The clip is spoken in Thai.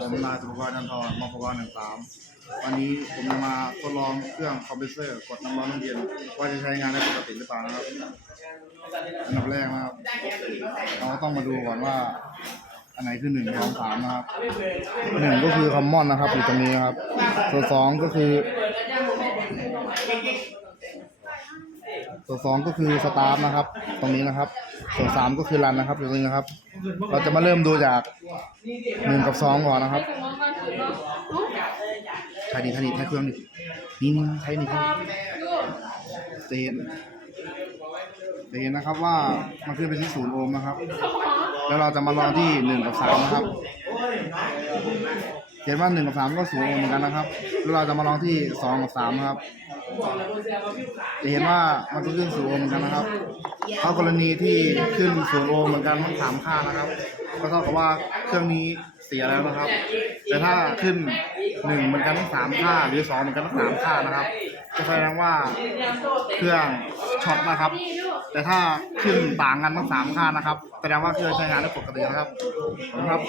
ผมนายสุภกรจันทรมพกหนึ่งสามวันนี้ผมจะมาทดลองเครื่องคอมเพรสเซอร์กดน้ำร้อนน้ำเย็นว่าจะใช้งานได้ปกติหรือเปล่านะครับอันดับแรกนะครับ เราก็ต้องมาดูก่อนว่า อันไหนคือหนึ่งสองสามนะครับหนึ่งก็คือคอมมอนนะครับอยู่ตรงนี้ครับส่วนสองก็คือ ส่วนสองก็คือสตาร์ทนะครับ ตรงนี้นะครับ ส่วนสามก็คือรันนะครับอยู่ตรงนี้นะครับ เราจะมาเริ่มดูจากหนึ่งกับสองก่อนนะครับใช่ดิใช่ดิใช้เครื่องดินี่นี่ใช้นี่ครับเจนเจนนะครับว่ามันขึ้นไปที่ศูนย์โอห์มนะครับ แล้วเราจะมาลองที่หนึ่งกับสามนะครับเห็นว่าหนึ่งกับสามก็ศูนย์โอห์มเหมือนกันนะครับ แล้วเราจะมาลองที่สองกับสามนะครับ จะเห็นว่ามันก็ขึ้นศูนย์โอห์เหมือนกันนะครับถ้ากรณีที่ขึ้นศูนย์โอห์เหมือนกันทั้งสามค่านะครับ ก็เท่ากับว่าเครื่องนี้เสียแล้วนะครับ แต่ถ้าขึ้นหนึ่งเหมือนกันทั้งสามค่า หรือสองเหมือนกันทั้งสามค่านะครับก็แสดงว่าเครื่องช็อตนะครับ แต่ถ้าขึ้นต่างกันทั้งสามค่านะครับ แสดงว่าเครื่องใช้งานได้ปกตินะครับขอบคุณครับ